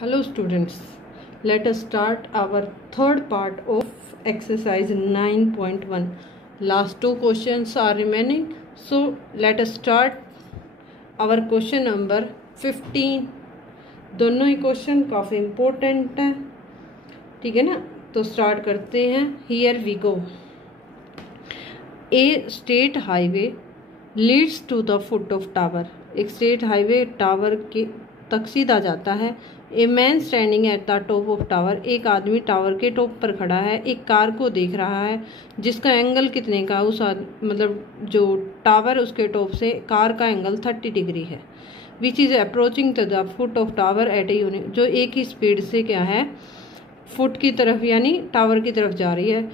Hello students, let us start our third part of exercise 9.1. Last two questions are remaining, so let us start our question number 15. दोनों ही question काफ़ी important हैं, ठीक है ना। तो start करते हैं। Here we go. A state highway leads to the foot of tower. एक स्टेट हाईवे टावर के तक सीधा जाता है। A man standing at the top of tower. एक आदमी टावर के टॉप पर खड़ा है, एक कार को देख रहा है जिसका एंगल कितने का, मतलब जो टावर उसके टॉप से कार का एंगल 30 डिग्री है। Which is approaching to the foot of tower at a unit. जो एक ही स्पीड से क्या है, फुट की तरफ यानी टावर की तरफ जा रही है।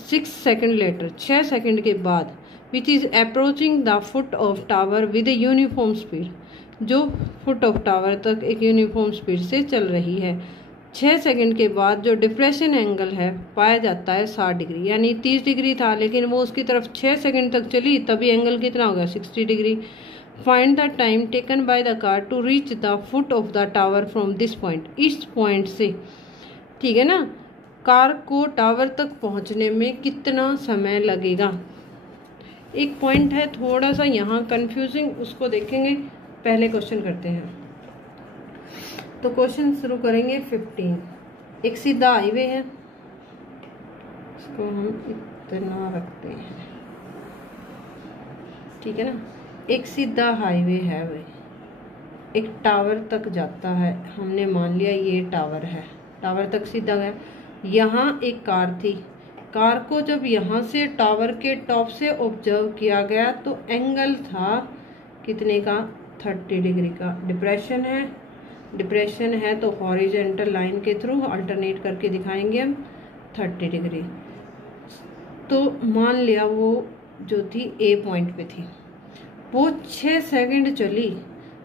6 सेकेंड लेटर, 6 सेकेंड के बाद। विच is approaching the foot of tower with a uniform speed. जो फुट ऑफ टावर तक एक यूनिफॉर्म स्पीड से चल रही है। 6 सेकंड के बाद जो डिप्रेशन एंगल है पाया जाता है 60 डिग्री, यानी 30 डिग्री था लेकिन वो उसकी तरफ 6 सेकंड तक चली, तभी एंगल कितना हो गया, 60 degree. Find the time taken by the car to reach the foot of the tower from this point. इस पॉइंट से, ठीक है ना, कार को टावर तक पहुंचने में कितना समय लगेगा। एक पॉइंट है थोड़ा सा यहाँ कंफ्यूजिंग, उसको देखेंगे। पहले क्वेश्चन करते हैं। तो क्वेश्चन शुरू करेंगे 15। एक सीधा हाईवे है, इसको हम इतना रखते हैं, ठीक है ना। एक सीधा हाईवे है भाई, एक टावर तक जाता है। हमने मान लिया ये टावर है, टावर तक सीधा गया। यहाँ एक कार थी, कार को जब यहाँ से टावर के टॉप से ऑब्जर्व किया गया तो एंगल था कितने का, 30 डिग्री का। डिप्रेशन है तो हॉरिजेंटल लाइन के थ्रू अल्टरनेट करके दिखाएंगे हम 30 डिग्री। तो मान लिया वो जो थी ए पॉइंट पे थी, वो 6 सेकंड चली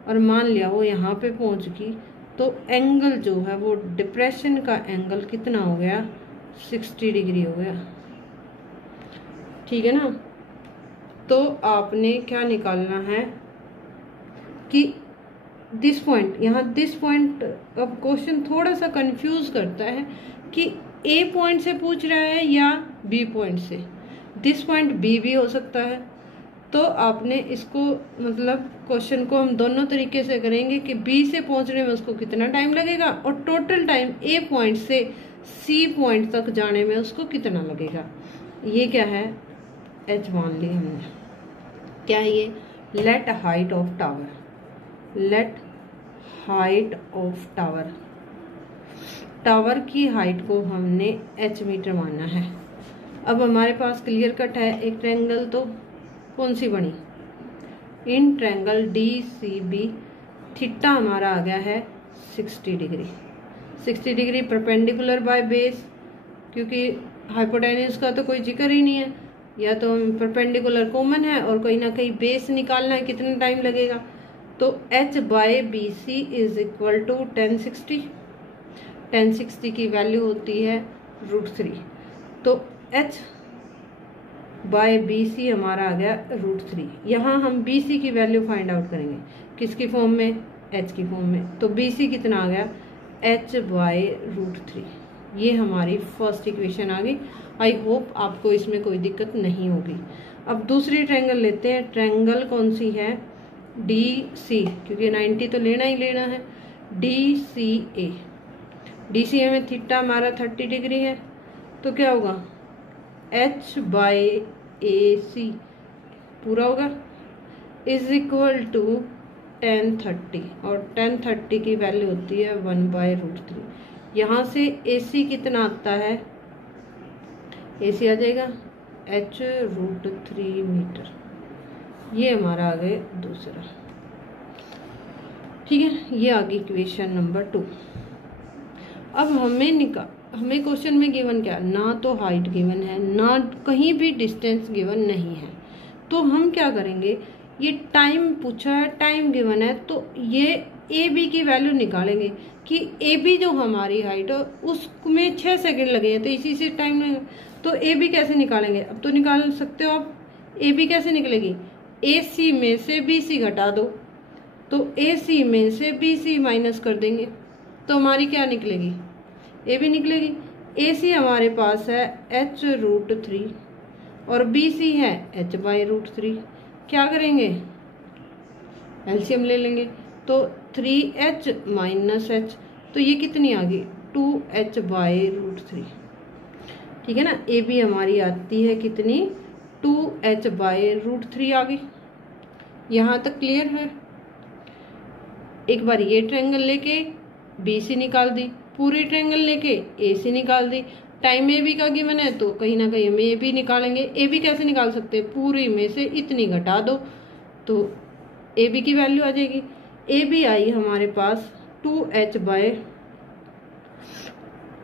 और मान लिया वो यहाँ पे पहुँच गई, तो एंगल जो है वो डिप्रेशन का एंगल कितना हो गया, 60 डिग्री हो गया, ठीक है ना। तो आपने क्या निकालना है कि दिस पॉइंट, यहाँ दिस पॉइंट। अब क्वेश्चन थोड़ा सा कंफ्यूज करता है कि ए पॉइंट से पूछ रहा है या बी पॉइंट से। दिस पॉइंट बी भी हो सकता है। तो आपने इसको, मतलब क्वेश्चन को हम दोनों तरीके से करेंगे कि बी से पहुंचने में उसको कितना टाइम लगेगा और टोटल टाइम ए पॉइंट से सी पॉइंट तक जाने में उसको कितना लगेगा। ये क्या है, एच मान ली हमने। क्या है ये, let height of tower. Let height of tower, tower की हाइट को हमने h मीटर माना है। अब हमारे पास क्लियर कट है एक ट्रायंगल, तो कौन सी बनी, इन ट्रायंगल DCB थीटा हमारा आ गया है 60 degree. 60 degree perpendicular by base, क्योंकि हाइपोटेन्यूज का तो कोई जिक्र ही नहीं है, या तो परपेंडिकुलर कॉमन है और कहीं ना कहीं बेस निकालना है, कितना टाइम लगेगा। तो h by B C is equal to 1060। 1060 की वैल्यू होती है √3। तो h बाय बी सी हमारा आ गया √3। यहाँ हम बी सी की वैल्यू फाइंड आउट करेंगे, किसकी फॉर्म में, h की फॉर्म में। तो बी सी कितना आ गया, h बाय √3। ये हमारी फर्स्ट इक्वेशन आ गई। आई होप आपको इसमें कोई दिक्कत नहीं होगी। अब दूसरी ट्रायंगल लेते हैं। ट्रायंगल कौन सी है, DC, क्योंकि 90 तो लेना ही लेना है। DCA, DCA में थीटा हमारा 30 डिग्री है, तो क्या होगा, H बाय AC पूरा होगा इज इक्वल टू 1030, और 1030 की वैल्यू होती है 1 बाय √3। यहाँ से AC कितना आता है, AC आ जाएगा H √3 मीटर। ये हमारा आ गया दूसरा, ठीक है। ये आ गई इक्वेशन नंबर 2। अब हमें क्वेश्चन में गिवन क्या, ना तो हाइट गिवन है ना कहीं भी डिस्टेंस गिवन नहीं है। तो हम क्या करेंगे, ये टाइम पूछा है, टाइम गिवन है, तो ये ए बी की वैल्यू निकालेंगे कि ए बी जो हमारी हाइट है उसमें 6 सेकंड लगे हैं, तो इसी से टाइम लगेगा। तो ए बी कैसे निकालेंगे, अब तो निकाल सकते हो आप। ए बी कैसे निकलेगी, AC में से BC घटा दो, तो AC में से BC माइनस कर देंगे, तो हमारी क्या निकलेगी, ए बी निकलेगी। ए सी हमारे पास है h√3 और बी सी है h/√3। क्या करेंगे, एलसीएम ले लेंगे। तो 3h - h, तो ये कितनी आ गई 2h/√3। ठीक है ना। ए बी हमारी आती है कितनी 2h/√3 आ गई। यहाँ तक क्लियर है। एक बार ये ट्रायंगल लेके बी सी निकाल दी, पूरी ट्रायंगल लेके ए सी निकाल दी। टाइम ए बी का गिवन है तो कहीं ना कहीं हम ए बी निकालेंगे। ए बी कैसे निकाल सकते हैं, पूरी में से इतनी घटा दो तो ए बी की वैल्यू आ जाएगी। ए बी आई हमारे पास 2h/,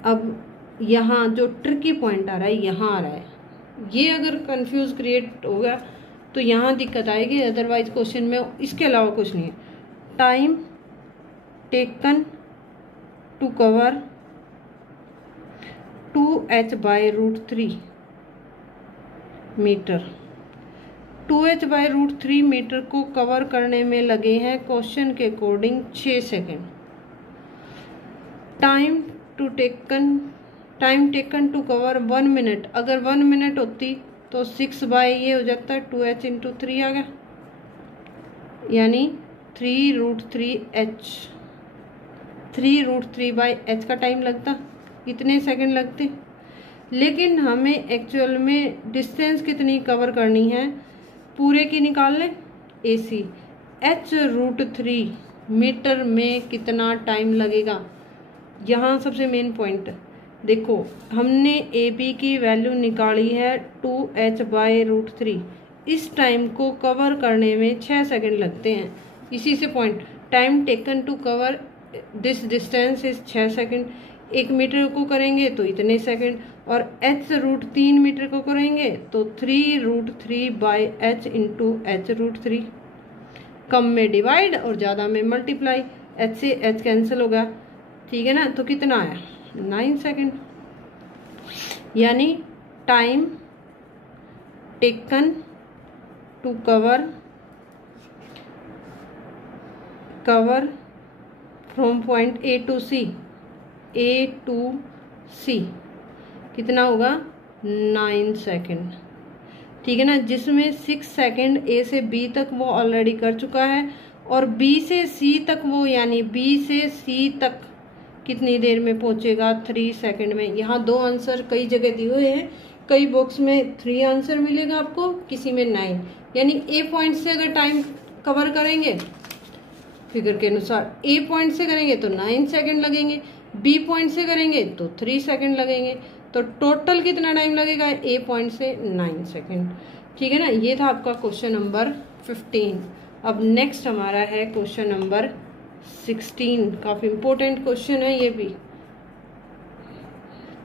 अब यहाँ जो ट्रिकी पॉइंट आ रहा है यहाँ आ रहा है, ये अगर कंफ्यूज क्रिएट होगा तो यहाँ दिक्कत आएगी, अदरवाइज क्वेश्चन में इसके अलावा कुछ नहीं है। Time taken to cover 2h/√3 metre, 2h/√3 metre को कवर करने में लगे हैं क्वेश्चन के according 6 second. Time taken to cover 1 minute, अगर 1 मिनट होती तो 6 बाय ये हो जाता है 2h × 3 आ गया, यानी 3√3h, 3√3/h का टाइम लगता, इतने सेकंड लगते। लेकिन हमें एक्चुअल में डिस्टेंस कितनी कवर करनी है, पूरे की निकाल लें। ए सी h√3 मीटर में कितना टाइम लगेगा, यहाँ सबसे मेन पॉइंट देखो, हमने ए बी की वैल्यू निकाली है 2h/√3। इस टाइम को कवर करने में 6 सेकंड लगते हैं। इसी से point, time taken to cover this distance is 6 second. 1 metre को करेंगे तो इतने सेकंड, और h√3 मीटर को करेंगे तो 3√3/h × h√3। कम में डिवाइड और ज़्यादा में मल्टीप्लाई, h से h कैंसिल होगा। ठीक है ना, तो कितना आया 9 सेकंड, यानी time taken to cover from point A to C कितना होगा 9 सेकंड। ठीक है ना, जिसमें 6 सेकंड ए से बी तक वो ऑलरेडी कर चुका है, और बी से सी तक वो, यानी बी से सी तक कितनी देर में पहुंचेगा 3 सेकंड में। यहाँ 2 आंसर कई जगह दिए हुए हैं, कई बॉक्स में 3 आंसर मिलेगा आपको, किसी में 9, यानी ए पॉइंट से अगर टाइम कवर करेंगे फिगर के अनुसार, ए पॉइंट से करेंगे तो 9 सेकंड लगेंगे, बी पॉइंट से करेंगे तो 3 सेकंड लगेंगे, तो टोटल कितना टाइम लगेगा ए पॉइंट से 9 सेकंड। ठीक है ना, ये था आपका क्वेश्चन नंबर 15। अब नेक्स्ट हमारा है क्वेश्चन नंबर 16, काफी इंपॉर्टेंट क्वेश्चन है ये भी।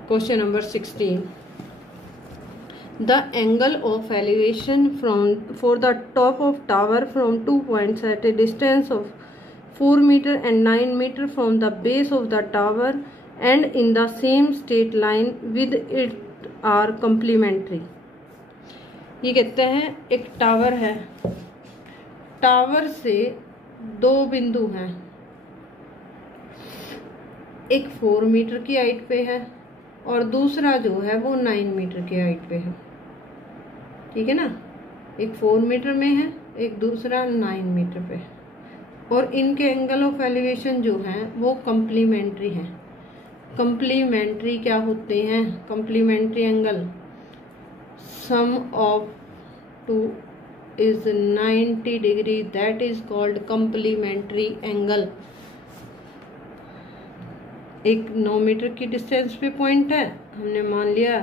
Question number 16, the angle of elevation for the top of tower from 2 points at A distance of 4 meter and 9 meter from the base of the tower and in the same straight line with it are complementary। ये कहते हैं एक tower है, tower से 2 बिंदु हैं, एक 4 metre की हाइट पे है और दूसरा जो है वो 9 मीटर की हाइट पे है। ठीक है ना, एक 4 मीटर में है, एक दूसरा 9 मीटर पे है, और इनके एंगल ऑफ एलिवेशन जो हैं वो कम्प्लीमेंट्री हैं। कम्प्लीमेंट्री क्या होते हैं, complementary angle, sum of 2 is 90 degree, that is called complementary angle. एक 9 मीटर की डिस्टेंस पे पॉइंट है, हमने मान लिया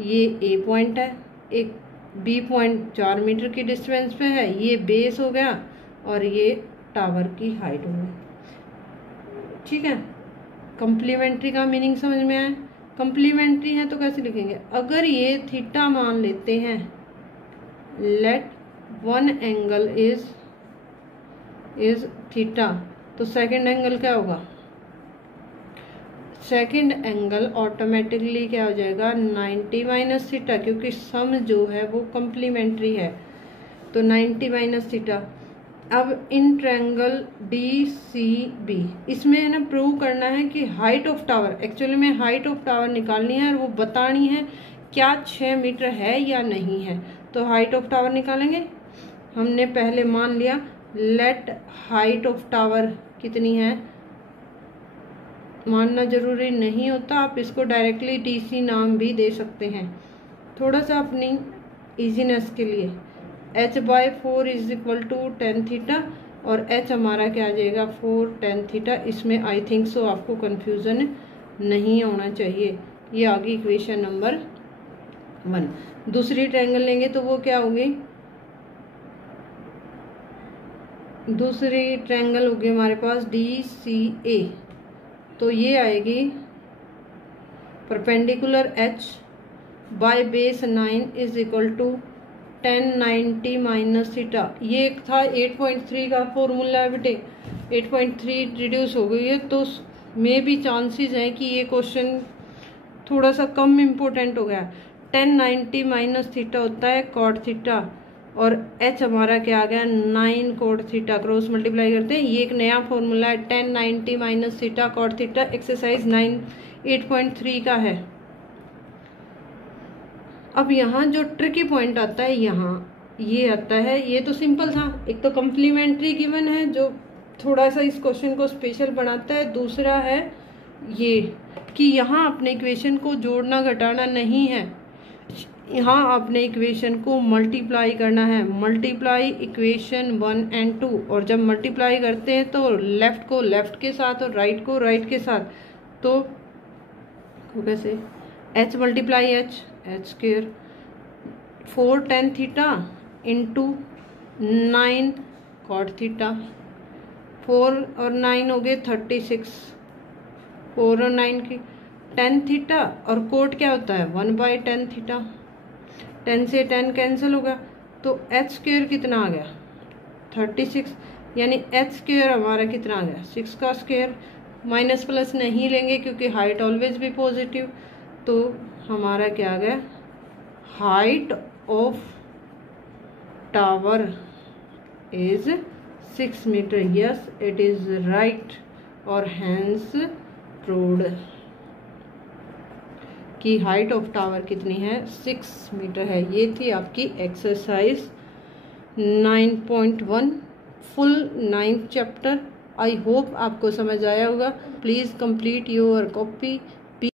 ये ए पॉइंट है, एक बी पॉइंट 4 मीटर की डिस्टेंस पे है, ये बेस हो गया और ये टावर की हाइट हो गई। ठीक है, कम्प्लीमेंट्री का मीनिंग समझ में आया। कम्प्लीमेंट्री है तो कैसे लिखेंगे, अगर ये थीटा मान लेते हैं, let one angle is theta, तो सेकंड एंगल क्या होगा, सेकंड एंगल ऑटोमेटिकली क्या हो जाएगा 90 माइनस थीटा, क्योंकि सम जो है वो कम्प्लीमेंट्री है, तो 90 माइनस थीटा। अब इन ट्रायंगल DCB इसमें है ना प्रूव करना है कि हाइट ऑफ टावर, एक्चुअली में हाइट ऑफ टावर निकालनी है और वो बतानी है क्या 6 मीटर है या नहीं है। तो हाइट ऑफ टावर निकालेंगे। हमने पहले मान लिया लेट हाइट ऑफ टावर कितनी है, मानना जरूरी नहीं होता, आप इसको डायरेक्टली DC नाम भी दे सकते हैं थोड़ा सा अपनी इजीनेस के लिए। h/4 is equal to tan theta और h हमारा क्या आ जाएगा 4 tan थीटा। इसमें आई थिंक सो आपको कंफ्यूजन नहीं होना चाहिए। ये आ गई इक्वेशन नंबर 1। दूसरी ट्रायंगल लेंगे तो वो क्या होगी, दूसरी ट्रायंगल होगी हमारे पास DCA। तो ये आएगी perpendicular h by base 9 is equal to tan 90 minus theta. ये एक था 8.3 का फॉर्मूला है बेटे, 8.3 रिड्यूस हो गई है, तो मे भी चांसेस हैं कि ये क्वेश्चन थोड़ा सा कम इम्पोर्टेंट हो गया। tan 90 माइनस थीटा होता है cot थीटा और h हमारा क्या आ गया 9 cot थीटा, क्रॉस मल्टीप्लाई करते हैं। ये एक नया फॉर्मूला है tan 90 minus theta cot theta, exercise 8.3 का है। अब यहाँ जो ट्रिकी पॉइंट आता है, यहाँ ये आता है, ये तो सिंपल था, एक तो कम्प्लीमेंट्री गिवन है जो थोड़ा सा इस क्वेश्चन को स्पेशल बनाता है। दूसरा है ये कि यहाँ अपने इक्वेशन को जोड़ना घटाना नहीं है, यहाँ आपने इक्वेशन को मल्टीप्लाई करना है। मल्टीप्लाई इक्वेशन 1 और 2, और जब मल्टीप्लाई करते हैं तो लेफ्ट को लेफ्ट के साथ और राइट को राइट के साथ। तो कैसे h multiply h square 4 tan theta into 9 cot theta, 4 और 9 हो गए 36, 4 और 9 की tan थीटा और कोट क्या होता है 1/tan थीटा, 10 से 10 कैंसिल होगा तो h स्क्वेयर कितना आ गया 36, यानी h स्क्वेयर हमारा कितना आ गया 6 का स्क्वेयर। माइनस प्लस नहीं लेंगे क्योंकि हाइट ऑलवेज भी पॉजिटिव, तो हमारा क्या आ गया height of tower is 6 metre. Yes it is right, और हैंस प्रूव्ड कि हाइट ऑफ टावर कितनी है 6 मीटर है। ये थी आपकी exercise 9.1 full 9th chapter. I hope आपको समझ आया होगा। Please complete your copy